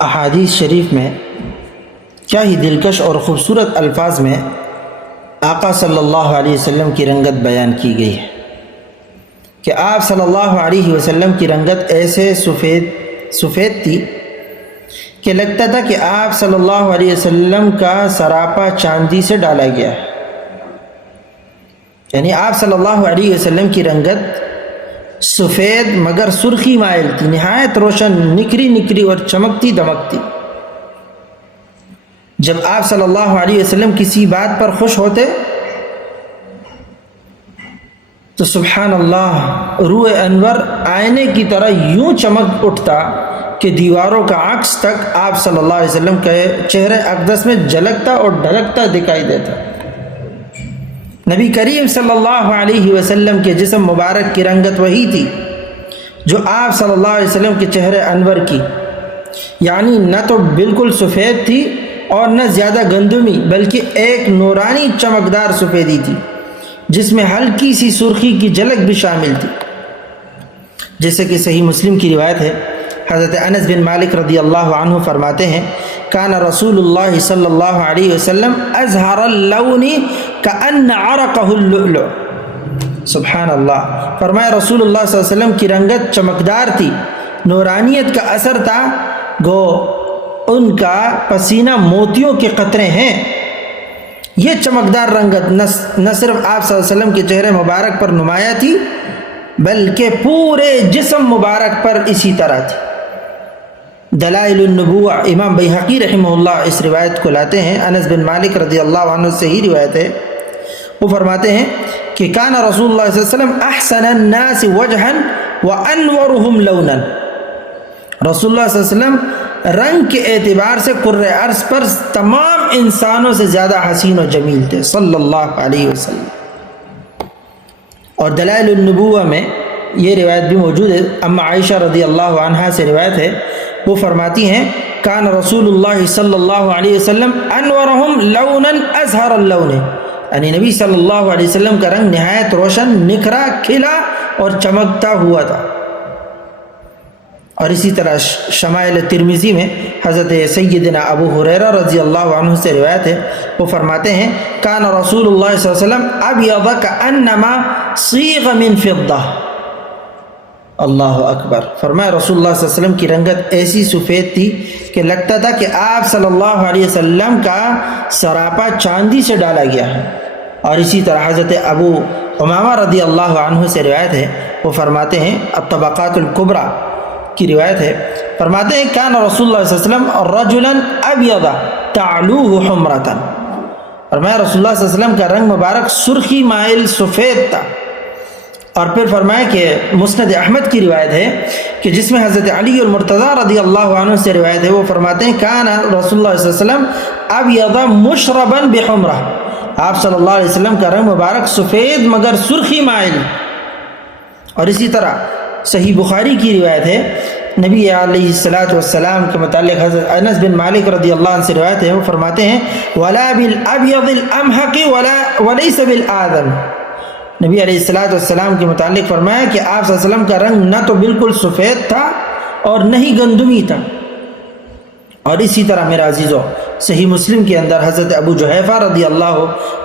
احادیث شریف میں کیا ہی دلکش اور خوبصورت الفاظ میں آقا صلی اللہ علیہ وسلم کی رنگت بیان کی گئی ہے کہ آپ صلی اللہ علیہ وسلم کی رنگت ایسے سفید تھی کہ لگتا تھا کہ آپ صلی اللہ علیہ وسلم کا سراپا چاندی سے ڈالا گیا ہے. یعنی آپ صلی اللہ علیہ وسلم کی رنگت سفید مگر سرخی مائل تھی، نہایت روشن، نکری اور چمکتی دمکتی. جب آپ صلی اللہ علیہ وسلم کسی بات پر خوش ہوتے تو سبحان اللہ روح انور آئینے کی طرح یوں چمک اٹھتا کہ دیواروں کا عکس تک آپ صلی اللہ علیہ وسلم کے چہرے اقدس میں جھلکتا اور ڈھلکتا دکھائی دیتا. نبی کریم صلی اللہ علیہ وسلم کے جسم مبارک کی رنگت وہی تھی جو آپ صلی اللہ علیہ وسلم کے چہرے انور کی، یعنی نہ تو بالکل سفید تھی اور نہ زیادہ گندمی، بلکہ ایک نورانی چمکدار سفیدی تھی جس میں ہلکی سی سرخی کی جھلک بھی شامل تھی. جیسے کہ صحیح مسلم کی روایت ہے، حضرت انس بن مالک رضی اللہ عنہ فرماتے ہیں کان رسول اللہ صلی اللہ علیہ وسلم ازہر اللون کأن عرقہ اللؤلؤ. سبحان اللہ، فرمایا رسول اللہ صلی اللہ علیہ وسلم کی رنگت چمکدار تھی، نورانیت کا اثر تھا گو ان کا پسینہ موتیوں کے قطرے ہیں. یہ چمکدار رنگت نہ صرف آپ صلی اللہ علیہ وسلم کے چہرے مبارک پر نمایاں تھی بلکہ پورے جسم مبارک پر اسی طرح تھی. دلائل النبوہ امام بیہقی رحمہ اللہ اس روایت کو لاتے ہیں، انس بن مالک رضی اللہ عنہ سے ہی روایت ہے. وہ فرماتے ہیں کہ کان رسول اللہ صلی اللہ علیہ وسلم احسن الناس وجہا وانورهم لونا. رسول اللہ صلی اللہ علیہ وسلم رنگ کے اعتبار سے قرۂ عرض پر تمام انسانوں سے زیادہ حسین و جمیل تھے صلی اللہ علیہ وسلم. اور دلائل النبوہ میں یہ روایت بھی موجود ہے، اما عائشہ رضی اللہ عنہا سے روایت ہے، وہ فرماتی ہیں کان رسول اللہ صلی اللہ علیہ وسلم انورہم لونا ازہر اللون. یعنی نبی صلی اللہ علیہ وسلم کا رنگ نہایت روشن، نکھرا، کھلا اور چمکتا ہوا تھا. اور اسی طرح شمائل ترمذی میں حضرت سیدنا ابو ہریرہ رضی اللہ عنہ سے روایت ہے، وہ فرماتے ہیں کان رسول اللہ صلی اللہ علیہ وسلم ابیض کانما صیغ من فضہ. اللہ اکبر، فرمایا رسول اللہ صلی اللہ علیہ وسلم کی رنگت ایسی سفید تھی کہ لگتا تھا کہ آپ صلی اللہ علیہ وسلم کا سراپا چاندی سے ڈالا گیا ہے. اور اسی طرح حضرت ابو امامہ رضی اللہ عنہ سے روایت ہے، وہ فرماتے ہیں الطبقات الکبریٰ کی روایت ہے، فرماتے ہیں کان رسول اللہ صلی اللہ علیہ وسلم رجلا ابیض تعلوہ حمرۃ. فرمایا رسول اللہ صلی اللہ علیہ وسلم کا رنگ مبارک سرخی مائل سفید تھا. اور پھر فرمایا کہ مسند احمد کی روایت ہے کہ جس میں حضرت علی المرتضی رضی اللہ عنہ سے روایت ہے، وہ فرماتے ہیں کان رسول اللہ صلی اللہ علیہ وسلم ابیض مشربا بحمرہ. آپ صلی اللہ علیہ وسلم کا رنگ مبارک سفید مگر سرخی مائل. اور اسی طرح صحیح بخاری کی روایت ہے، نبی علیہ السلام کے متعلق حضرت انس بن مالک رضی اللہ عنہ سے روایت ہے، وہ فرماتے ہیں ولا بالابیض الامحق وليس بالآذن. نبی علیہ السلام کے متعلق فرمایا کہ آپ صلی اللہ علیہ وسلم کا رنگ نہ تو بالکل سفید تھا اور نہ ہی گندمی تھا. اور اسی طرح میرا عزیزو صحیح مسلم کے اندر حضرت ابو جحیفہ رضی اللہ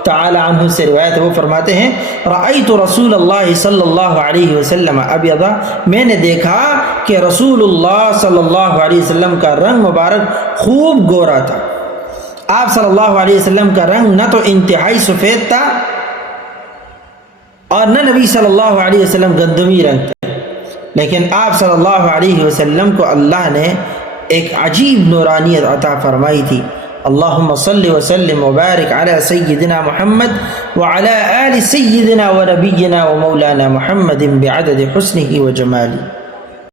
تعالی عنہ سے روایت ہے، وہ فرماتے ہیں رأیت رسول اللہ صلی اللہ علیہ وسلم ابیض. میں نے دیکھا کہ رسول اللہ صلی اللہ علیہ وسلم کا رنگ مبارک خوب گورا تھا. آپ صلی اللہ علیہ وسلم کا رنگ نہ تو انتہائی سفید تھا اور نہ نبی صلی اللہ علیہ وسلم گندمی رنگ تھا، لیکن آپ صلی اللہ علیہ وسلم کو اللہ نے ایک عجیب نورانیت عطا فرمائی تھی. اللہم صلی وسلم وبارک علی سیدنا محمد وعلی آل سیدنا ونبینا ومولانا محمد بعدد حسنہ وجمالہ.